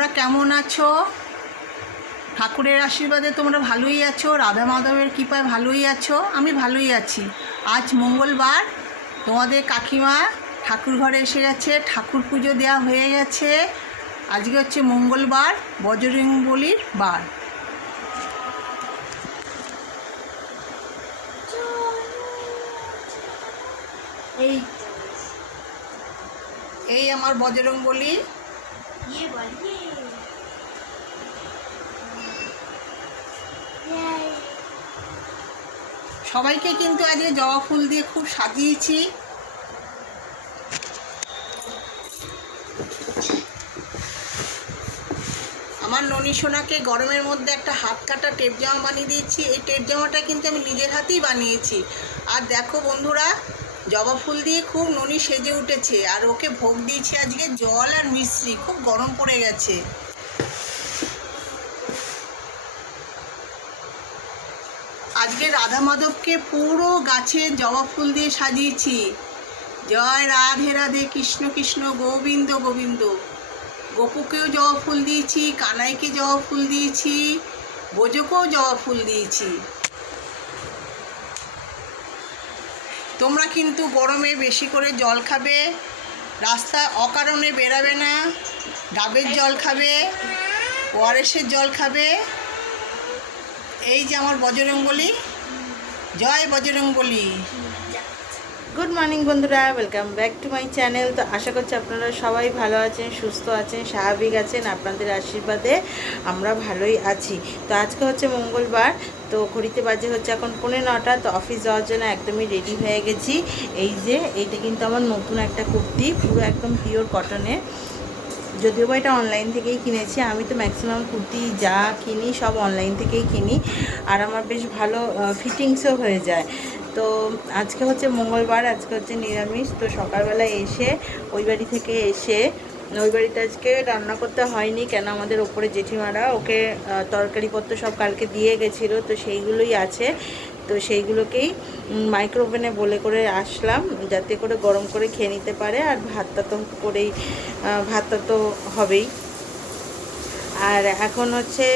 তোমরা কেমন আছো? ঠাকুরের আশীর্বাদে তোমরা ভালোই আছো, রাধা মাধবের কৃপায় ভালোই আছো, আমি ভালোই আছি। আজ মঙ্গলবার, তোমাদের কাকিমা ঠাকুর ঘরে এসে গেছে, ঠাকুর পুজো দেওয়া হয়ে গেছে। আজকে হচ্ছে মঙ্গলবার বজরং বলির বার। এই এই আমার বজরং বলি ইয়ে সবাইকে কিন্তু আজকে জবা ফুল দিয়ে খুব সাজিয়েছি। আমার ননী সোনাকে গরমের মধ্যে একটা হাত কাটা টেপ জামা বানিয়ে দিয়েছি। এই টেপ জামাটা কিন্তু আমি নিজের হাতেই বানিয়েছি। আর দেখো বন্ধুরা জবা ফুল দিয়ে খুব ননি সেজে উঠেছে, আর ওকে ভোগ দিয়েছি আজকে জল আর মিশ্রি খুব গরম পড়ে গেছে। আজকে রাধা মাধবকে পুরো গাছে জবা ফুল দিয়ে সাজিয়েছি। জয় রাধে রাধে, কৃষ্ণ কৃষ্ণ, গোবিন্দ গোবিন্দ। গোপুকেও জবা ফুল দিয়েছি, কানাইকে জবা ফুল দিয়েছি, বোজকেও জবা ফুল দিয়েছি। তোমরা কিন্তু গরমে বেশি করে জল খাবে, রাস্তায় অকারণে বেরাবে না, ডাবের জল খাবে ওয়ারেসের জল খাবে। এই যে আমার বজরঙ্গলি, জয় বজরঙ্গলি। গুড মর্নিং বন্ধুরা। Welcome back to my channel তো আশা করছি আপনারা সবাই ভালো আছেন, সুস্থ আছেন, স্বাভাবিক আছেন, আপনাদের আশীর্বাদে আমরা ভালোই আছি। তো আজকে হচ্ছে মঙ্গলবার, তো ঘড়িতে বাজে হচ্ছে এখন পৌনে নটা, তো অফিস যাওয়ার জন্য একদমই রেডি হয়ে গেছি। এই যে, এইটা কিন্তু আমার নতুন একটা কুর্তি, পুরো একদম পিওর কটনের যদিও বা এটা অনলাইন থেকেই কিনেছি, আমি তো ম্যাক্সিমাম কুর্তি যা কিনি সব অনলাইন থেকেই কিনি। আর আমার বেশ ভালো ফিটিংসও হয়ে যায়। তো আজকে হচ্ছে মঙ্গলবার, আজকে হচ্ছে নিরামিষ। তো সকালবেলা এসে ওই বাড়ি থেকে এসে ওই বাড়িতে আজকে রান্না করতে হয়নি, কেন আমাদের ওপরে জেঠিমারা ওকে তরকারিপত্র সব কালকে দিয়ে গেছিল, তো সেইগুলোই আছে। তো সেইগুলোকেই মাইক্রো ওভেনে বলে করে আসলাম, যাতে করে গরম করে খেয়ে নিতে পারে, আর ভাতটা তো করেই ভাতটা তো হবেই। আর এখন হচ্ছে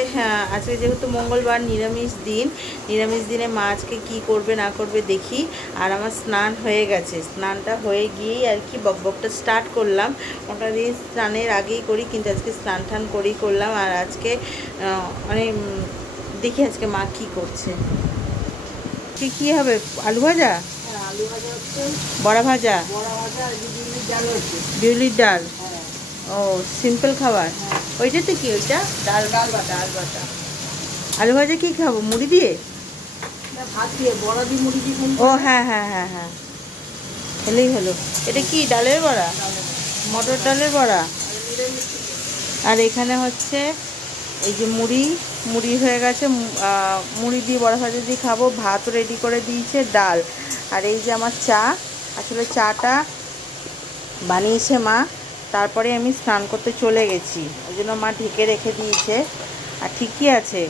আজকে যেহেতু মঙ্গলবার নিরামিষ দিন নিরামিষ দিনে মা আজকে কী করবে না করবে দেখি। আর আমার স্নান হয়ে গেছে স্নানটা হয়ে গিয়েই আর কি বকবকটা স্টার্ট করলাম। ওটা দিয়ে স্নানের আগেই করি কিন্তু আজকে স্নান টান করেই করলাম। আর আজকে মানে দেখি আজকে মা কী করছে। কি কী হবে? আলু ভাজা? আলু ভাজা হচ্ছে। বড়া ভাজা? বড়া ভাজা আর ডাল বিউলির ডাল? হ্যাঁ। ও সিম্পল খাবার? ওইটাতে কি ওইটা? ডাল ডাল বাটা ডাল বাটা আলু ভাজা কি খাব? মুড়ি দিয়ে? ভাত দিয়ে বড়া দিয়ে মুড়ি দিয়ে ও হ্যাঁ হ্যাঁ হ্যাঁ হ্যাঁ। হলেই হলো। এটা কি ডালের বড়া? মটর ডালের বড়া? আর এখানে হচ্ছে এই যে মুড়ি মুড়ি হয়ে গেছে মুড়ি দিয়ে বড়া ভাজা দিয়ে খাব। ভাত রেডি করে দিয়েছে ডাল। আর এই যে আমার চা আসলে চাটা বানিয়েছে মা। তারপরে আমি স্নান করতে চলে গেছি। ওই জন্য মা ঢেকে রেখে দিয়েছে। আর ঠিকই আছে।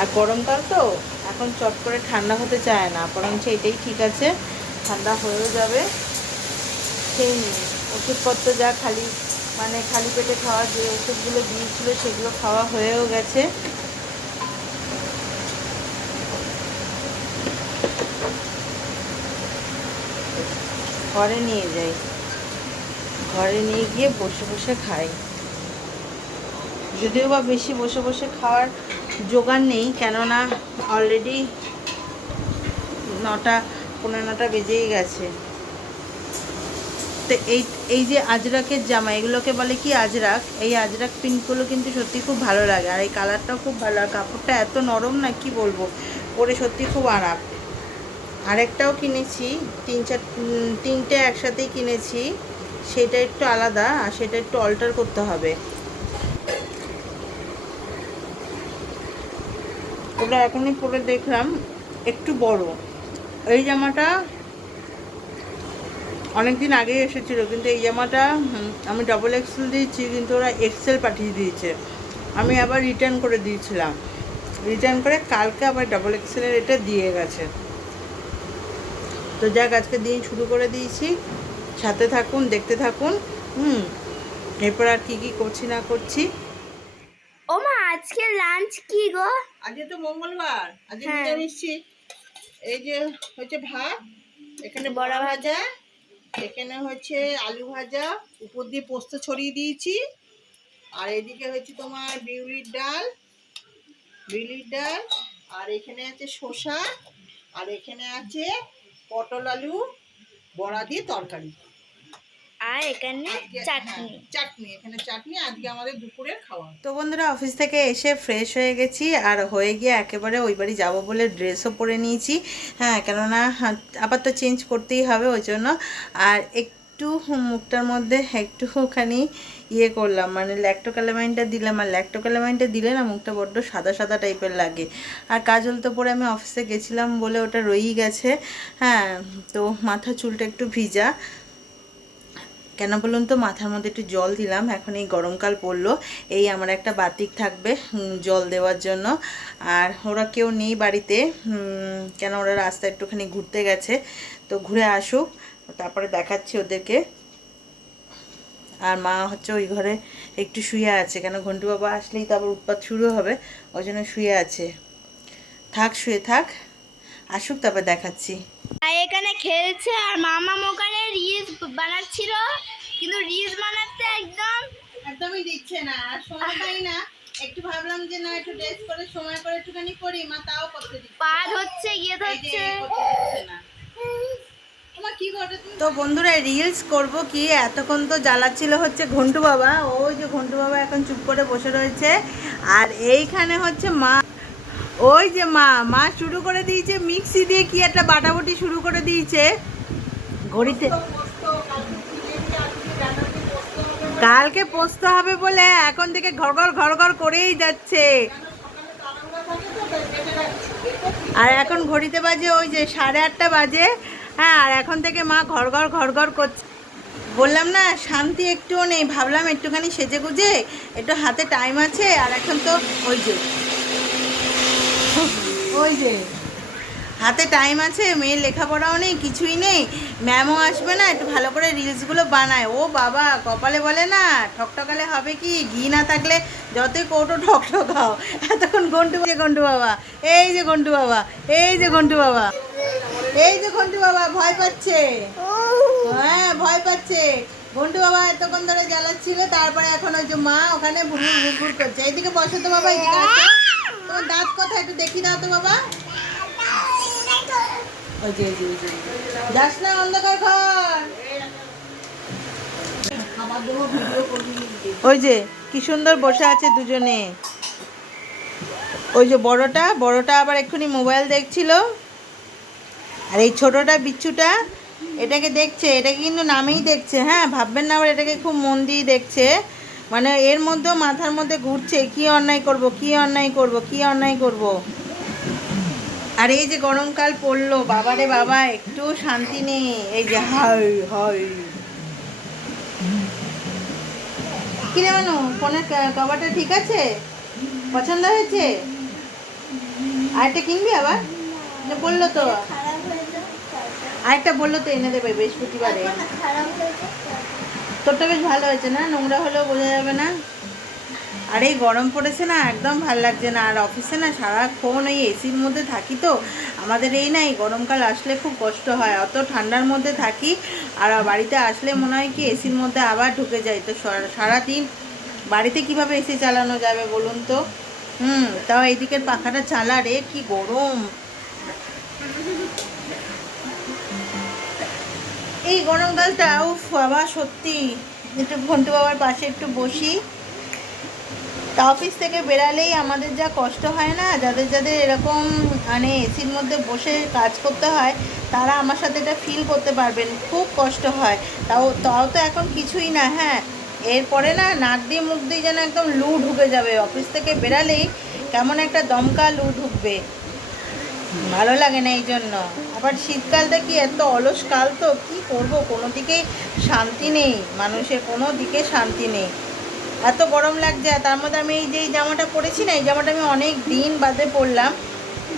আর গরমকাল তো, এখন চট করে ঠান্ডা হতে চায় না। বরঞ্চ এটাই ঠিক আছে, ঠান্ডা হয়েও যাবে। সেই ওষুধপত্র যা খালি মানে খালি পেটে খাওয়া যে ওষুধগুলো দিয়েছিলো সেগুলো খাওয়া হয়েও গেছে। ঘরে নিয়ে যাই। ঘরে নিয়ে গিয়ে বসে বসে খাই। যদিও বা বেশি বসে বসে খাওয়ার জোগান নেই, কেননা অলরেডি নটা পনেরো নটা বেজেই গেছে। তো এই এই যে আজরাকের জামা, এগুলোকে বলে কি আজরাক? এই আজরাক প্রিন্টগুলো কিন্তু সত্যি খুব ভালো লাগে, আর এই কালারটাও খুব ভালো আর কাপড়টা এত নরম না, কি বলব? পরে সত্যি খুব আরাম। আরেকটাও কিনেছি, তিন চার তিনটে একসাথেই কিনেছি। সেটা একটু আলাদা আর সেটা একটু অল্টার করতে হবে। ওটা এখনই পরে দেখলাম, একটু বড়। এই জামাটা অনেক দিন আগেই এসেছিল, কিন্তু এই জামাটা আমি ডবল এক্সেল দিয়েছি, কিন্তু ওরা এক্সেল পাঠিয়ে দিয়েছে। আমি আবার রিটার্ন করে দিয়েছিলাম। রিটার্ন করে কালকে আবার ডবল এক্সেলের এটা দিয়ে গেছে। তো যাক, আজকে দিন শুরু করে দিয়েছি। সাথে থাকুন দেখতে থাকুন। হুম এরপর আর কি কি করছি না করছি? ও মা আজকে লাঞ্চ কি গো? আজকে তো মঙ্গলবার আজকে হ্যাঁ। নিরামিষছি এই যে হচ্ছে ভাত এখানে বড়া ভাজা এখানে হচ্ছে আলু ভাজা উপর দিয়ে পোস্ত ছড়িয়ে দিয়েছি। আর এদিকে হচ্ছে তোমার বিউলির ডাল বিউলির ডাল আর এখানে আছে শসা আর এখানে আছে পটল আলু বড়া দিয়ে তরকারি। আর এখানে আজকে- চাটনি হ্যাঁ, চাটনি। এখানে চাটনি আজকে আমাদের দুপুরের খাওয়া তো বন্ধুরা অফিস থেকে এসে ফ্রেশ হয়ে গেছি আর হয়ে গিয়ে একেবারে ওই বাড়ি যাব বলে ড্রেসও পরে নিয়েছি। হ্যাঁ কেননা হ্যাঁ, আবার তো চেঞ্জ করতেই হবে ওই জন্য। আর একটু মুখটার মধ্যে একটুখানি ইয়ে করলাম মানে ল্যাক্টোক্যালামাইনটা দিলাম। আর ল্যাক্টোক্যালামাইনটা দিলে না মুখটা বড্ড সাদা সাদা টাইপের লাগে। আর কাজল তো পরে আমি অফিসে গেছিলাম বলে ওটা রয়েই গেছে। হ্যাঁ তো মাথা চুলটা একটু ভিজা। কেন বলুন তো, মাথার মধ্যে একটু জল দিলাম, এখন এই গরমকাল পড়ল, এই আমার একটা বাতিক থাকবে জল দেওয়ার জন্য। আর ওরা কেউ নেই বাড়িতে কেন ওরা রাস্তা একটুখানি ঘুরতে গেছে, তো ঘুরে আসুক, তারপরে দেখাচ্ছি ওদেরকে। আর মা হচ্ছে ওই ঘরে একটু শুয়ে আছে, কেন ঘন্টু বাবা আসলেই তো আবার উৎপাত শুরু হবে, ওই জন্য শুয়ে আছে। থাক, শুয়ে থাক। আসুক তারপর দেখাচ্ছি। এখানে খেলছে আর মামা ওখানে রিলস বানাচ্ছিল কিন্তু রিলস বানাতে একদম একদমই দিচ্ছে না। আর সময় পাই না। একটু ভাবলাম যে না একটু ড্রেস করে সময় করে একটুখানি করি মা তাও করতে দিচ্ছে। পা ধরছে গিয়ে এই যে ধরছে। না। তোমার কি করে তো বন্ধুরা রিলস করব কি? এতক্ষণ তো জ্বালাচ্ছিল হচ্ছে ঘন্টু বাবা। ওই যে ঘন্টু বাবা এখন চুপ করে বসে রয়েছে। আর এইখানে হচ্ছে মা ওই যে মা মা শুরু করে দিয়েছে, মিক্সি দিয়ে কি একটা বাটাবটি শুরু করে দিয়েছে। ঘড়িতে কালকে পোস্ত হবে বলে এখন থেকে ঘর ঘর ঘর ঘর করেই যাচ্ছে। আর এখন ঘড়িতে বাজে ওই যে সাড়ে আটটা বাজে। হ্যাঁ আর এখন থেকে মা ঘর ঘর ঘর ঘর করছে। বললাম না, শান্তি একটুও নেই, ভাবলাম একটুখানি সেজে গুজে একটু হাতে টাইম আছে, আর এখন তো ওই যে ওই যে, হাতে টাইম আছে, মেয়ের লেখাপড়াও নেই, কিছুই নেই। ম্যামও আসবে না, একটু ভালো করে রিলসগুলো বানায়। ও বাবা, কপালে বলে না, ঠকঠকালে হবে কি? ঘি না থাকলে যতই কৌটো ঠকঠকাও এতক্ষণ গন্টু যে গন্টু বাবা, এই যে গন্টু বাবা, এই যে গন্টু বাবা, এই যে ঘন্টু বাবা, ভয় পাচ্ছে। হ্যাঁ ভয় পাচ্ছে। ঘন্টু বাবা এতক্ষণ ধরে জ্বালাচ্ছিল, তারপরে এখন ওই যে মা ওখানে ভুরভুর করছে। এইদিকে বসো তো বাবা তোমার দাঁত কোথায় একটু দেখি দাও তো বাবা। যাস না অন্ধকার ঘর। ওই যে, কি সুন্দর বসে আছে দুজনে। ওই যে বড়টা বড়টা আবার এক্ষুনি মোবাইল দেখছিল। আর এই ছোটটা, বিচ্ছুটা, এটাকে দেখছে, এটাকে কিন্তু নামেই দেখছে। হ্যাঁ ভাববেন না আবার এটাকে খুব মন দিয়ে দেখছে। মানে এর মধ্যেও মাথার মধ্যে ঘুরছে কি অন্যায় করব কি অন্যায় করব কি অন্যায় করব? আর এই যে গরমকাল পড়ল বাবারে বাবা একটু শান্তি নেই। এই যে হাই হাই। কিরে মানু ফোনের কভারটা ঠিক আছে? পছন্দ হয়েছে? আরেকটা কিনবি আবার? বলল তো। আরেকটা বলল তো এনে দেবে বৃহস্পতিবারে। খারাপ তোরটা বেশ ভালো হয়েছে না? নোংরা হলেও বোঝা যাবে না। আর এই গরম পড়েছে না, একদম ভালো লাগছে না। আর অফিসে না সারাক্ষণ ওই এসির মধ্যে থাকি তো। আমাদের এই না, এই গরমকাল আসলে খুব কষ্ট হয়। অত ঠান্ডার মধ্যে থাকি আর বাড়িতে আসলে মনে হয় কি এসির মধ্যে আবার ঢুকে যাই। তো সারা- সারাদিন বাড়িতে কীভাবে এসি চালানো যাবে বলুন তো? হুম, তাও এইদিকের পাখাটা চালা রে, কি গরম। এই গরমকালটা উফ বাবা, সত্যি। একটু ঘন্টু বাবার পাশে একটু বসি। তা অফিস থেকে বেরালেই আমাদের যা কষ্ট হয় না, যাদের যাদের এরকম মানে এসির মধ্যে বসে কাজ করতে হয়, তারা আমার সাথে এটা ফিল করতে পারবেন, খুব কষ্ট হয়। তাও তাও তো এখন কিছুই না হ্যাঁ। এরপরে না, নাক দিয়ে মুখ দিয়ে যেন একদম লু ঢুকে যাবে। অফিস থেকে বেরালেই কেমন একটা দমকা লু ঢুকবে। ভালো লাগে না এই জন্য আবার শীতকালটা কি এত অলস কাল তো? কি করব? কোনো দিকেই শান্তি নেই। মানুষের কোনো দিকে শান্তি নেই। এত গরম লাগছে। তার মধ্যে আমি এই যে জামাটা পরেছি না, এই জামাটা আমি অনেক দিন বাদে পরলাম।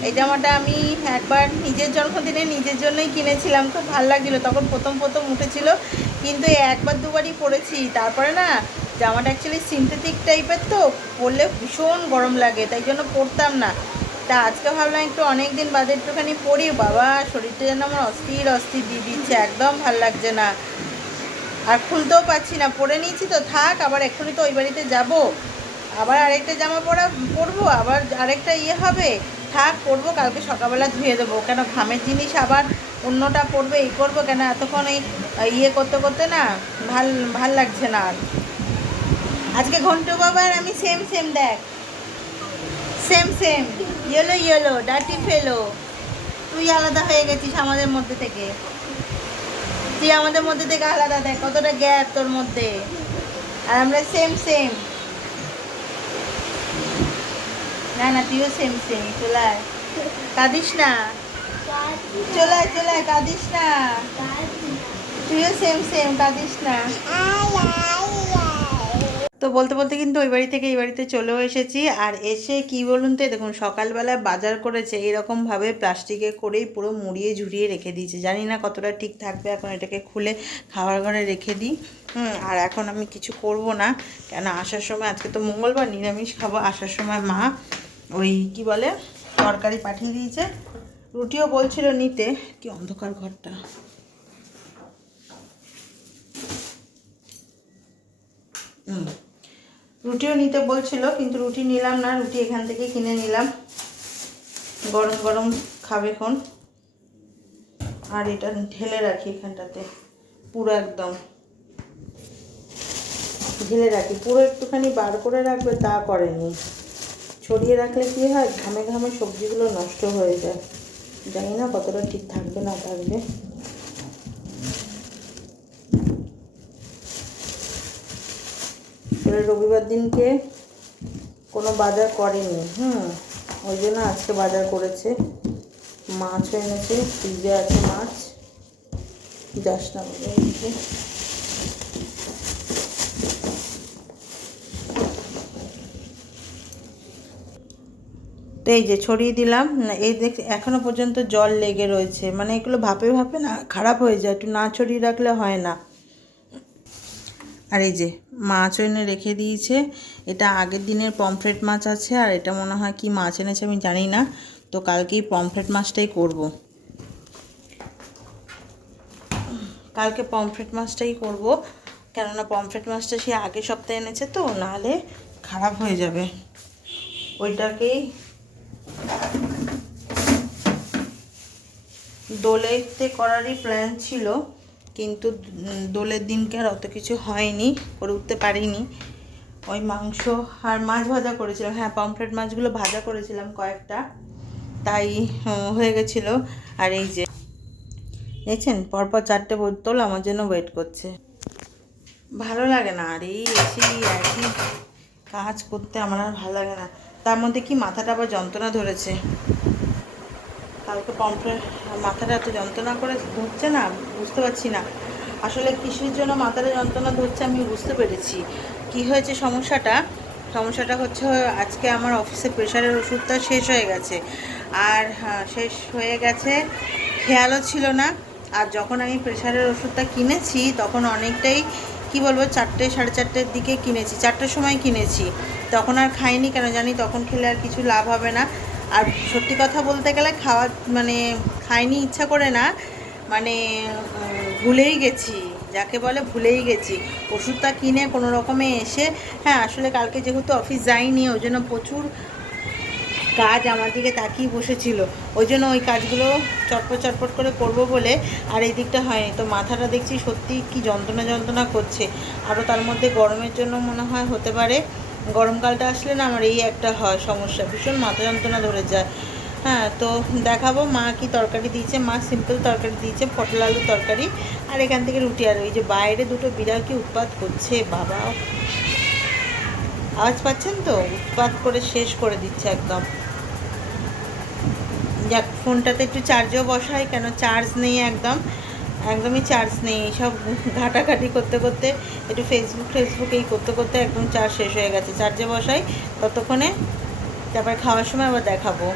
এই জামাটা আমি একবার নিজের জন্মদিনে নিজের জন্যই কিনেছিলাম। খুব ভালো লাগছিল। তখন প্রথম প্রথম উঠেছিল। কিন্তু একবার দুবারই পরেছি। তারপরে না, জামাটা অ্যাকচুয়ালি সিনথেটিক টাইপের তো। পরলে ভীষণ গরম লাগে। তাই জন্য পরতাম না। তা আজকে ভাবলাম একটু অনেক দিন বাদে একটুখানি পরি বাবা, শরীরটা যেন আমার অস্থির অস্থির দিয়ে দিচ্ছে। একদম ভালো লাগছে না। আর খুলতেও পাচ্ছি না। পরে নিয়েছি তো, থাক, আবার এক্ষুনি তো ওই বাড়িতে যাব। আবার আরেকটা জামা পরা, পরবো, আবার আরেকটা ইয়ে হবে। থাক, পরবো, কালকে সকালবেলা ধুয়ে দেবো। কেন, ঘামের জিনিস আবার অন্যটা পরবে, এই করব কেন? এতক্ষণ এই ইয়ে করতে করতে না ভালো ভালো লাগছে না আর। আজকে ঘন্টু বাবার আমি সেম সেম দেখ। সেম সেম ইয়েলো ইয়েলো ডাটি ফেলো তুই আলাদা হয়ে গেছিস আমাদের মধ্যে থেকে। তুই আমাদের মধ্যে থেকে আলাদা দেখ, কতটা গ্যাপ তোর মধ্যে। আর আমরা সেম সেম না না, তুইও সেম সেম চলে আয়। কাঁদিস না। চলে আয় চলে আয়, কাঁদিস না। তুইও সেম সেম কাঁদিস না। তো বলতে বলতে কিন্তু ওই বাড়ি থেকে এই বাড়িতে চলেও এসেছি। আর এসে কি বলুন তো দেখুন সকালবেলায় বাজার করেছে, এরকমভাবে প্লাস্টিকে করেই পুরো মুড়িয়ে ঝুড়িয়ে রেখে দিয়েছে। জানি না কতটা ঠিক থাকবে, এখন এটাকে খুলে খাবার ঘরে রেখে দিই। আর এখন আমি কিছু করব না, কেন আসার সময়, আজকে তো মঙ্গলবার, নিরামিষ খাব আসার সময় মা ওই কি বলে, তরকারি পাঠিয়ে দিয়েছে। রুটিও বলছিল নিতে, কি অন্ধকার ঘরটা। হুম। রুটিও নিতে বলছিল, কিন্তু রুটি নিলাম না, রুটি এখান থেকে কিনে নিলাম। গরম গরম খাবে কোন আর এটা ঢেলে রাখি এখানটাতে, পুরো একদম। ঢেলে রাখি, পুরো একটুখানি বার করে রাখবে, তা করেনি। ছড়িয়ে রাখলে কি হয়, ঘামে ঘামে সবজিগুলো নষ্ট হয়ে যায়। জানি না কতটা ঠিক থাকবে, না থাকবে। এবারে রবিবার দিনকে কোনো বাজার করেনি, হুম? ওই জন্য আজকে বাজার করেছে। মাছও এনেছে, ফ্রিজে আছে মাছ। যাস না তো এই যে ছড়িয়ে দিলাম এই দেখ, এখনও পর্যন্ত জল লেগে রয়েছে। মানে এগুলো ভাপে ভাপে না, খারাপ হয়ে যায়। একটু না ছড়িয়ে রাখলে হয় না। আর এই যে মাছ এনে রেখে দিয়েছে। এটা আগের দিনের পমফ্রেট মাছ আছে, আর এটা মনে হয় কি মাছ এনেছে আমি জানি না। তো কালকেই পমফ্রেট মাছটাই করব। কালকে পমফ্রেট মাছটাই করব। কেননা পমফ্রেট মাছটা সে আগের সপ্তাহে এনেছে তো, নাহলে খারাপ হয়ে যাবে। ওইটাকেই দোলেতে করারই প্ল্যান ছিল। কিন্তু দোলের দিনকে আর অত কিছু হয়নি, করে উঠতে পারিনি। ওই মাংস আর মাছ ভাজা করেছিলাম। হ্যাঁ পমফ্রেট মাছগুলো ভাজা করেছিলাম কয়েকটা। তাই হয়ে গেছিল। আর এই যে, দেখছেন? পরপর চারটে বোতল আমার জন্য ওয়েট করছে। ভালো লাগে না, আর এই এসে, একই কাজ করতে আমার আর ভালো লাগে না। তার মধ্যে কি মাথাটা আবার যন্ত্রণা ধরেছে? কালকে পম্পের মাথাটা এত যন্ত্রণা করে ধরছে না বুঝতে পারছি না। আসলে কিসের জন্য মাথাটা যন্ত্রণা ধরছে আমি বুঝতে পেরেছি। কি হয়েছে সমস্যাটা? সমস্যাটা হচ্ছে আজকে আমার অফিসে প্রেশারের ওষুধটা শেষ হয়ে গেছে। আর হ্যাঁ, শেষ হয়ে গেছে খেয়ালও ছিল না। আর যখন আমি প্রেশারের ওষুধটা কিনেছি তখন অনেকটাই কি বলব চারটে সাড়ে চারটের দিকে কিনেছি চারটের সময় কিনেছি। তখন আর খাইনি কেন জানি তখন খেলে আর কিছু লাভ হবে না। আর সত্যি কথা বলতে গেলে খাওয়া মানে খাইনি, ইচ্ছা করে না। মানে ভুলেই গেছি, যাকে বলে ভুলেই গেছি। ওষুধটা কিনে কোনো রকমে এসে হ্যাঁ আসলে কালকে যেহেতু অফিস যাইনি, ওই জন্য প্রচুর কাজ আমার দিকে তাকিয়ে বসেছিল। ওই জন্য ওই কাজগুলো চটপট চটপট করে করব বলে আর এই দিকটা হয়নি। তো মাথাটা দেখছি সত্যি কি যন্ত্রণা যন্ত্রণা করছে। আরও তার মধ্যে গরমের জন্য মনে হয় হতে পারে। গরমকালটা আসলে না আমার এই একটা হয় সমস্যা, ভীষণ মাথা যন্ত্রণা ধরে যায়। হ্যাঁ তো দেখাবো মা কি তরকারি দিয়েছে। মা সিম্পল তরকারি দিয়েছে, পটল আলুর তরকারি আর এখান থেকে রুটি আর ওই যে বাইরে দুটো বিড়াল কি উৎপাত করছে, বাবা। আওয়াজ পাচ্ছেন তো? উৎপাত করে শেষ করে দিচ্ছে একদম। যাক, ফোনটাতে একটু চার্জও বসাই, কেন চার্জ নেই একদম। একদমই চার্জ নেই, সব ঘাটাঘাটি করতে করতে, একটু ফেসবুক ফেসবুক এই করতে করতে একদম চার্জ শেষ হয়ে গেছে। চার্জে বসাই, ততক্ষণে তারপর খাওয়ার সময় আবার দেখাবো।